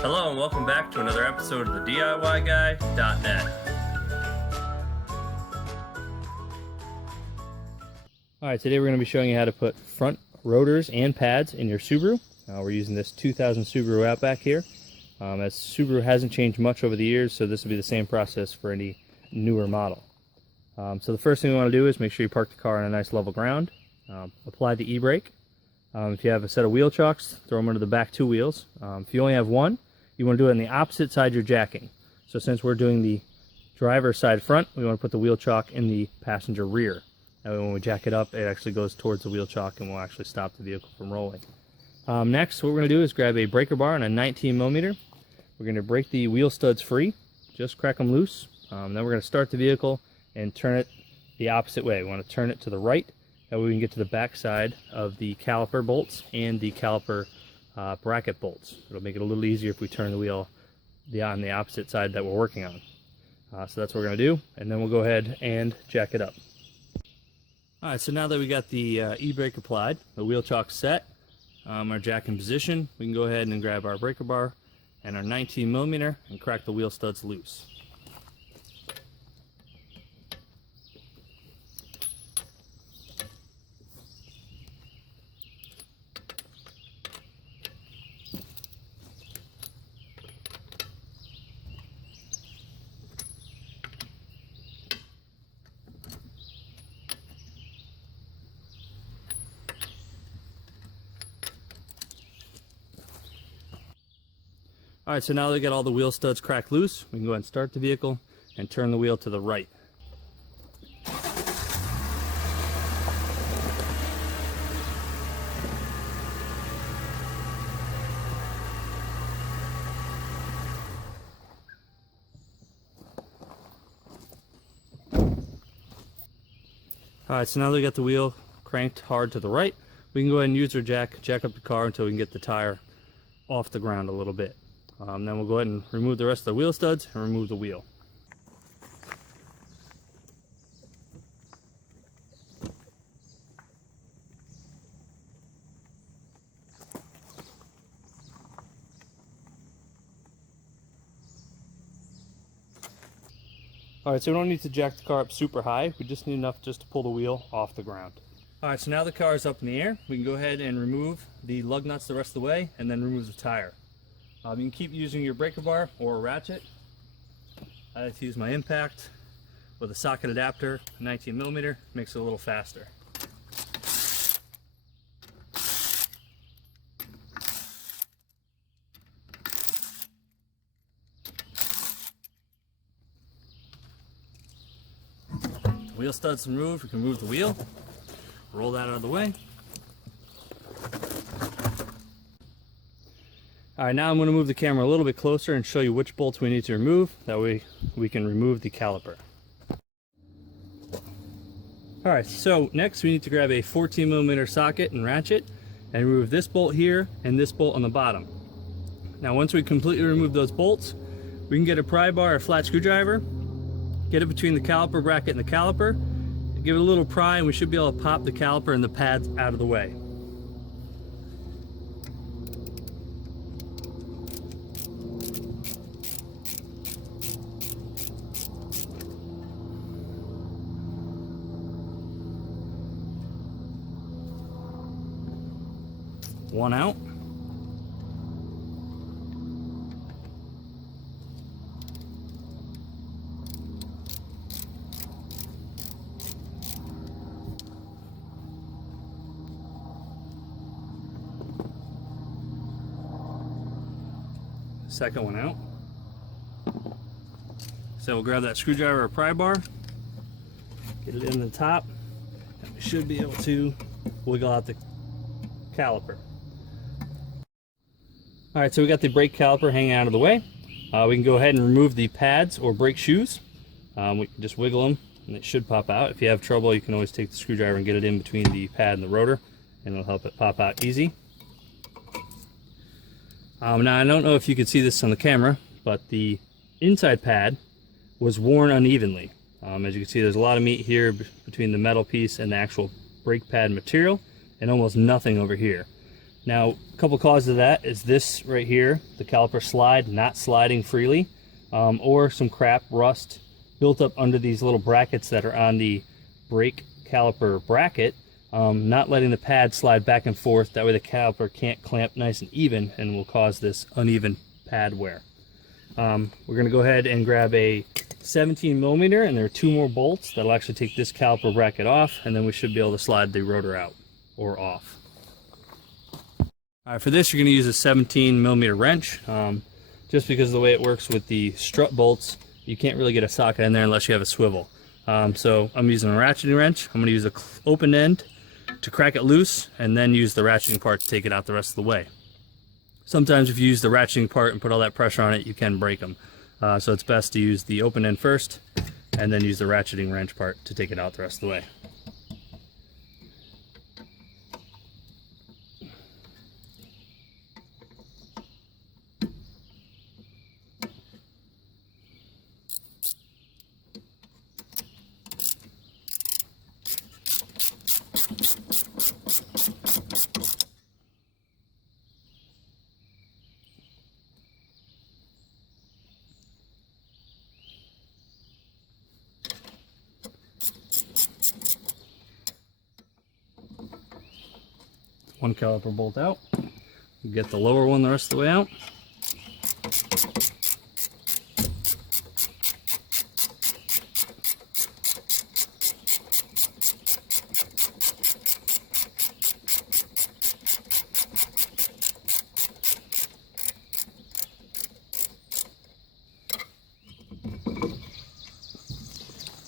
Hello and welcome back to another episode of the DIYguy.net. Alright, today we're going to be showing you how to put front rotors and pads in your Subaru. We're using this 2000 Subaru Outback here. As Subaru hasn't changed much over the years, so this will be the same process for any newer model. So the first thing we want to do is make sure you park the car on a nice level ground. Apply the e-brake. If you have a set of wheel chocks, throw them under the back two wheels. If you only have one, you want to do it on the opposite side you're jacking. So since we're doing the driver's side front, we want to put the wheel chock in the passenger rear. That way when we jack it up, it actually goes towards the wheel chock and will actually stop the vehicle from rolling. Next, what we're going to do is grab a breaker bar on a 19mm. We're going to break the wheel studs free, just crack them loose. Then we're going to start the vehicle and turn it the opposite way. We want to turn it to the right. That way we can get to the back side of the caliper bolts and the caliper bracket bolts. It'll make it a little easier if we turn the wheel on the opposite side that we're working on. So that's what we're going to do, and then we'll go ahead and jack it up. Alright, so now that we got the e-brake applied, the wheel chock set, our jack in position, we can go ahead and grab our breaker bar and our 19mm and crack the wheel studs loose. Alright, so now that we got all the wheel studs cracked loose, we can go ahead and start the vehicle and turn the wheel to the right. Alright, so now that we got the wheel cranked hard to the right, we can go ahead and use our jack up the car until we can get the tire off the ground a little bit. Then we'll go ahead and remove the rest of the wheel studs and remove the wheel. Alright, so we don't need to jack the car up super high, we just need enough just to pull the wheel off the ground. Alright, so now the car is up in the air, we can go ahead and remove the lug nuts the rest of the way and then remove the tire. You can keep using your breaker bar or a ratchet. I like to use my impact with a socket adapter, 19mm, makes it a little faster. Wheel studs removed, we can remove the wheel, roll that out of the way. Alright, now I'm going to move the camera a little bit closer and show you which bolts we need to remove. That way we can remove the caliper. Alright, so next we need to grab a 14mm socket and ratchet and remove this bolt here and this bolt on the bottom. Now once we completely remove those bolts, we can get a pry bar or flat screwdriver, get it between the caliper bracket and the caliper, give it a little pry, and we should be able to pop the caliper and the pads out of the way. One out. Second one out. So we'll grab that screwdriver or pry bar, get it in the top, and we should be able to wiggle out the caliper. Alright, so we got the brake caliper hanging out of the way. We can go ahead and remove the pads or brake shoes. We can just wiggle them and it should pop out. If you have trouble, you can always take the screwdriver and get it in between the pad and the rotor, and it'll help it pop out easy. Now I don't know if you can see this on the camera, but the inside pad was worn unevenly. As you can see, there's a lot of meat here between the metal piece and the actual brake pad material, and almost nothing over here. Now, a couple causes of that is this right here, the caliper slide not sliding freely, or some crap, rust, built up under these little brackets that are on the brake caliper bracket, not letting the pad slide back and forth. That way the caliper can't clamp nice and even and will cause this uneven pad wear. We're going to go ahead and grab a 17 millimeter, and there are 2 more bolts that'll actually take this caliper bracket off, and then we should be able to slide the rotor out or off. Alright, for this you're going to use a 17 millimeter wrench. Just because of the way it works with the strut bolts, you can't really get a socket in there unless you have a swivel. So I'm using a ratcheting wrench. I'm going to use an open end to crack it loose, and then use the ratcheting part to take it out the rest of the way. Sometimes if you use the ratcheting part and put all that pressure on it, you can break them. So it's best to use the open end first, and then use the ratcheting wrench part to take it out the rest of the way. One caliper bolt out. Get the lower one the rest of the way out.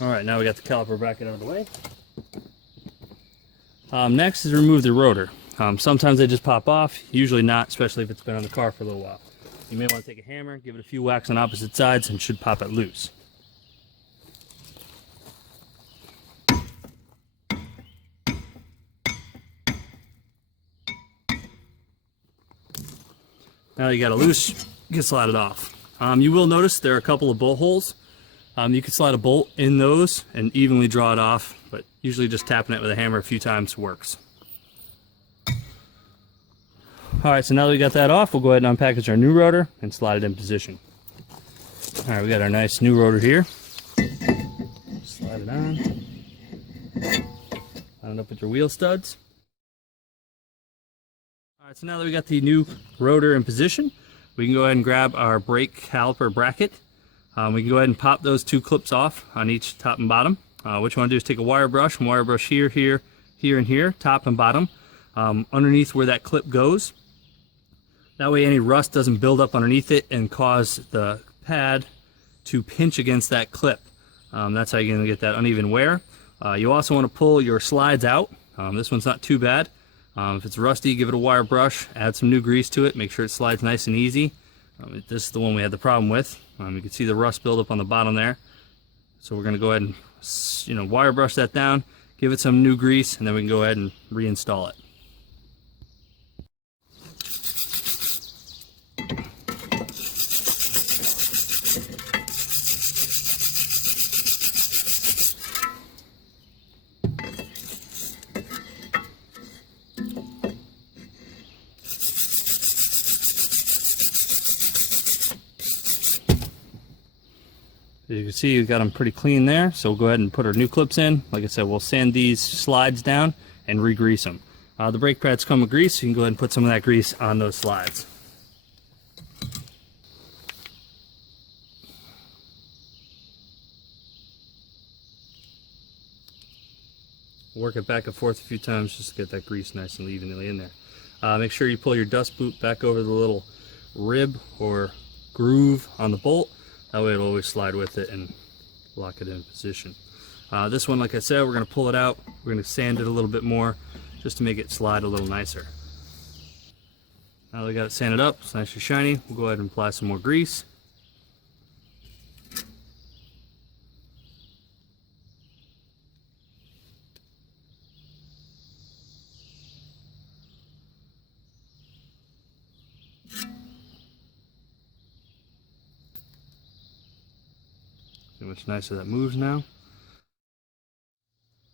Alright, now we got the caliper bracket out of the way. Next is remove the rotor. Sometimes they just pop off, usually not, especially if it's been on the car for a little while. You may want to take a hammer, give it a few whacks on opposite sides, and should pop it loose. Now you got it loose, you can slide it off. You will notice there are a couple of bolt holes. You can slide a bolt in those and evenly draw it off, but usually just tapping it with a hammer a few times works. Alright, so now that we got that off, we'll go ahead and unpackage our new rotor and slide it in position. Alright, we got our nice new rotor here. Slide it on. Line it up with your wheel studs. Alright, so now that we got the new rotor in position, we can go ahead and grab our brake caliper bracket. We can go ahead and pop those 2 clips off on each top and bottom. What you want to do is take a wire brush and wire brush here, here, here, and here, top and bottom, underneath where that clip goes. That way any rust doesn't build up underneath it and cause the pad to pinch against that clip. That's how you're going to get that uneven wear. You also want to pull your slides out. This one's not too bad. If it's rusty, give it a wire brush, add some new grease to it, make sure it slides nice and easy. This is the one we had the problem with. You can see the rust buildup on the bottom there. So we're going to go ahead and wire brush that down, give it some new grease, and then we can go ahead and reinstall it. As you can see, we've got them pretty clean there, so we'll go ahead and put our new clips in. Like I said, we'll sand these slides down and re-grease them. The brake pads come with grease, so you can go ahead and put some of that grease on those slides. Work it back and forth a few times just to get that grease nice and evenly in there. Make sure you pull your dust boot back over the little rib or groove on the bolt. That way it'll always slide with it and lock it in position. This one, like I said, we're going to pull it out. We're going to sand it a little bit more just to make it slide a little nicer. Now that we got it sanded up, it's nice and shiny, we'll go ahead and apply some more grease. See how much nicer that moves now.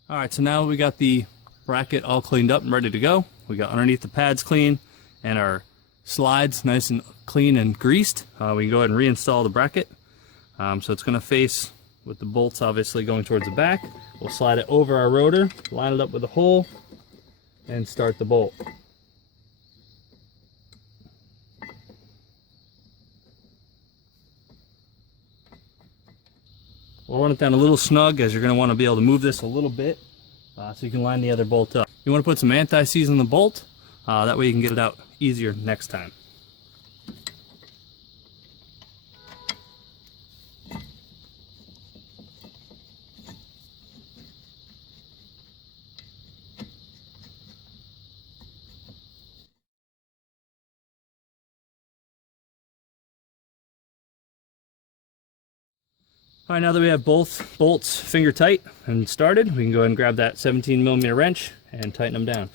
Alright, so now we got the bracket all cleaned up and ready to go. We got underneath the pads clean. and our slides nice and clean and greased, we can go ahead and reinstall the bracket. So it's going to face with the bolts obviously going towards the back. We'll slide it over our rotor, line it up with a hole, and start the bolt. We'll run it down a little snug, as you're going to want to be able to move this a little bit so you can line the other bolt up. You want to put some anti-seize in the bolt, that way you can get it out easier next time. All right, now that we have both bolts finger tight and started, we can go ahead and grab that 17mm wrench and tighten them down.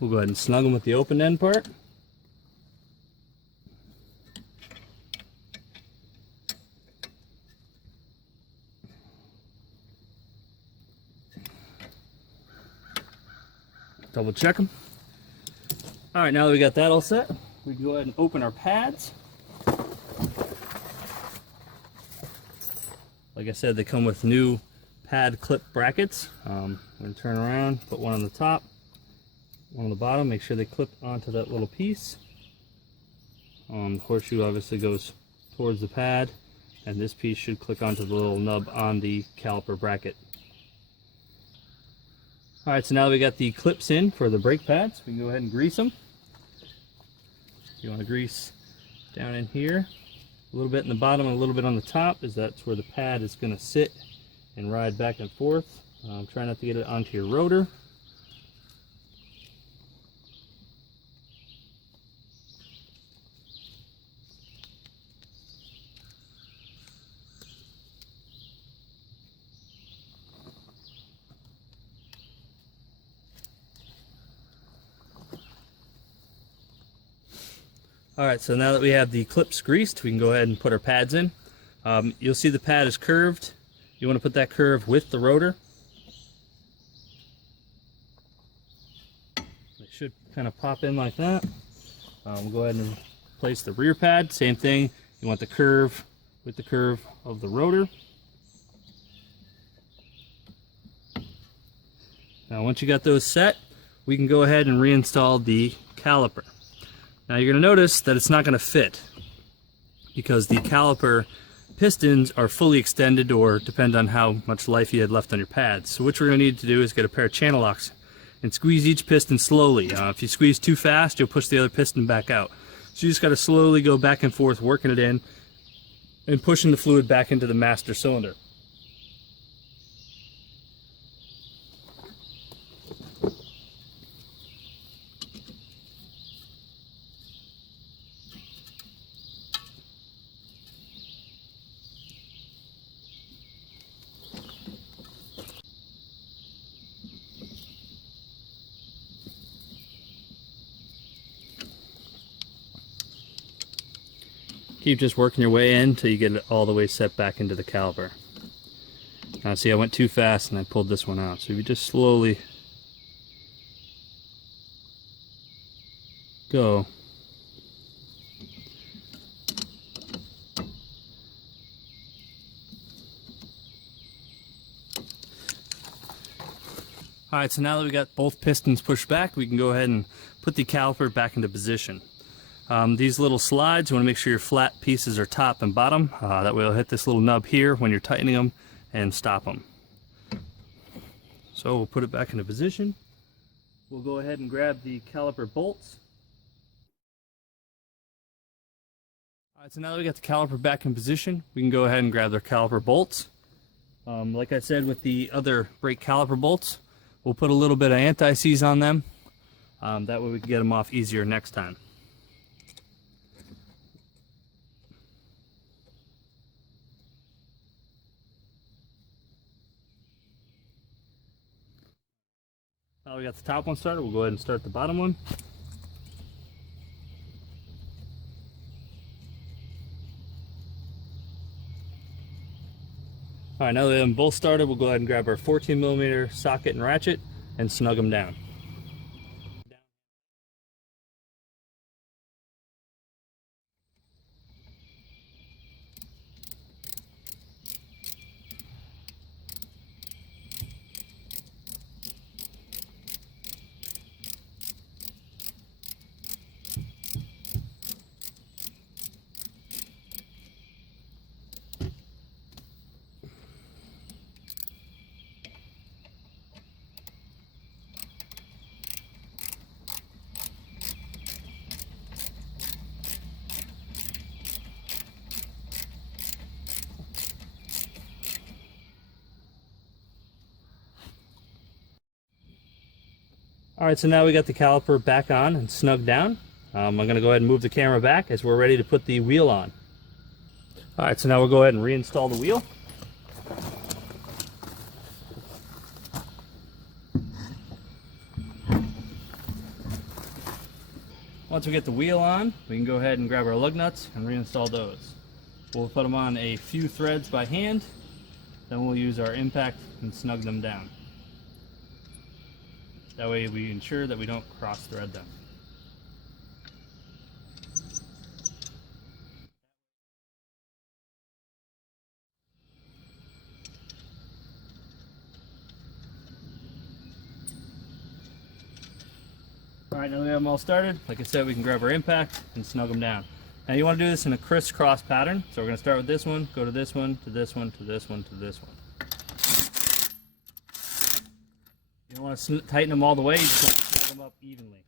We'll go ahead and snug them with the open end part. Double check them. All right, now that we got that all set, we can go ahead and open our pads. Like I said, they come with new pad clip brackets. I'm going to turn around, put one on the top, one on the bottom, make sure they clip onto that little piece. The horseshoe obviously goes towards the pad, and this piece should click onto the little nub on the caliper bracket. All right, so now that we got the clips in for the brake pads, we can go ahead and grease them. You want to grease down in here, a little bit in the bottom and a little bit on the top, as that's where the pad is going to sit and ride back and forth. Try not to get it onto your rotor. Alright, so now that we have the clips greased, we can go ahead and put our pads in. You'll see the pad is curved. You want to put that curve with the rotor. It should kind of pop in like that. We'll go ahead and place the rear pad. Same thing. You want the curve with the curve of the rotor. Now once you got those set, we can go ahead and reinstall the caliper. Now you're going to notice that it's not going to fit because the caliper pistons are fully extended, or depend on how much life you had left on your pads. So what we're going to need to do is get a pair of channel locks and squeeze each piston slowly. If you squeeze too fast, you'll push the other piston back out. So you just got to slowly go back and forth, working it in and pushing the fluid back into the master cylinder. Keep just working your way in until you get it all the way set back into the caliper. Now see, I went too fast and I pulled this one out. So if you just slowly go, alright, so now that we got both pistons pushed back, we can go ahead and put the caliper back into position. These little slides, you want to make sure your flat pieces are top and bottom. That way it'll hit this little nub here when you're tightening them and stop them. So we'll put it back into position. We'll go ahead and grab the caliper bolts. Alright, so now that we got the caliper back in position, we can go ahead and grab their caliper bolts. Like I said with the other brake caliper bolts, we'll put a little bit of anti-seize on them. That way we can get them off easier next time. Now we got the top one started, we'll go ahead and start the bottom one. Alright, now that we have them both started, we'll go ahead and grab our 14mm socket and ratchet and snug them down. Alright, so now we got the caliper back on and snugged down. I'm going to go ahead and move the camera back as we're ready to put the wheel on. Alright, so now we'll go ahead and reinstall the wheel. Once we get the wheel on, we can go ahead and grab our lug nuts and reinstall those. We'll put them on a few threads by hand, then we'll use our impact and snug them down. That way we ensure that we don't cross thread them. Alright, now we have them all started. Like I said, we can grab our impact and snug them down. Now you want to do this in a crisscross pattern. So we're going to start with this one, go to this one, to this one, to this one, to this one. You don't want to tighten them all the way, you just want to snug them up evenly.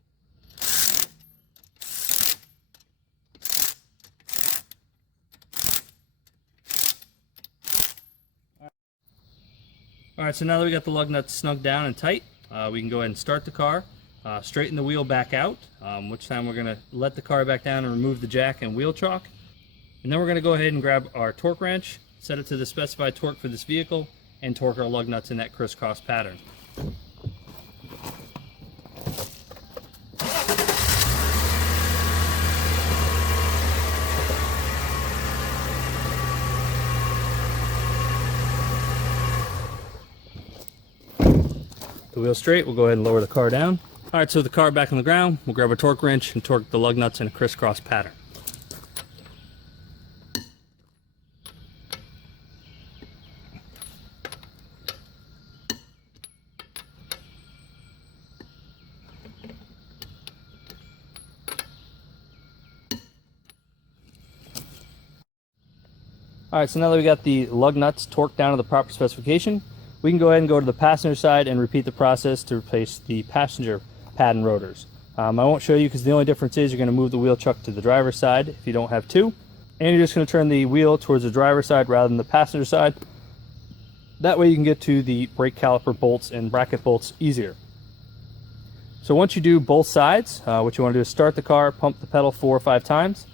Alright, so now that we got the lug nuts snug down and tight, we can go ahead and start the car, straighten the wheel back out, which time we're going to let the car back down and remove the jack and wheel chock. And then we're going to go ahead and grab our torque wrench, set it to the specified torque for this vehicle, and torque our lug nuts in that crisscross pattern. The wheel straight, we'll go ahead and lower the car down. Alright, so the car back on the ground, we'll grab a torque wrench and torque the lug nuts in a crisscross pattern. Alright, so now that we got the lug nuts torqued down to the proper specification, we can go ahead and go to the passenger side and repeat the process to replace the passenger pad and rotors. I won't show you because the only difference is you're going to move the wheel chuck to the driver's side if you don't have two, and you're just going to turn the wheel towards the driver's side rather than the passenger side. That way you can get to the brake caliper bolts and bracket bolts easier. So once you do both sides, what you want to do is start the car, pump the pedal 4 or 5 times.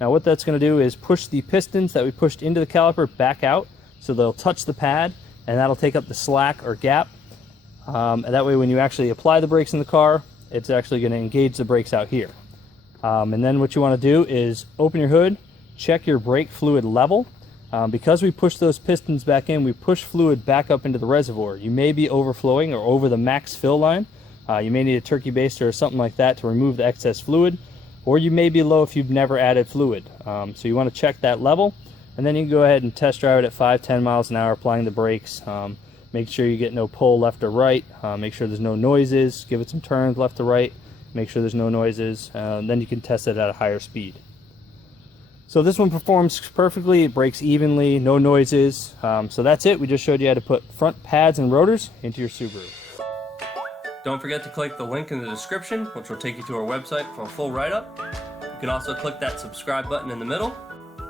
Now what that's going to do is push the pistons that we pushed into the caliper back out so they'll touch the pad, and that'll take up the slack or gap. And that way when you actually apply the brakes in the car, it's actually going to engage the brakes out here. And then what you want to do is open your hood, check your brake fluid level. Because we push those pistons back in, we push fluid back up into the reservoir. You may be overflowing or over the max fill line. You may need a turkey baster or something like that to remove the excess fluid, or you may be low if you've never added fluid. So you want to check that level, and then you can go ahead and test drive it at 5-10 miles an hour, applying the brakes. Make sure you get no pull left or right. Make sure there's no noises. Give it some turns left to right. Make sure there's no noises. Then you can test it at a higher speed. So this one performs perfectly. It brakes evenly, no noises. So that's it. We just showed you how to put front pads and rotors into your Subaru. Don't forget to click the link in the description, which will take you to our website for a full write-up. You can also click that subscribe button in the middle.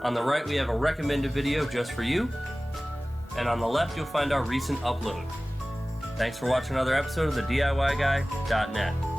On the right, we have a recommended video just for you. And on the left, you'll find our recent upload. Thanks for watching another episode of the DIYguy.net.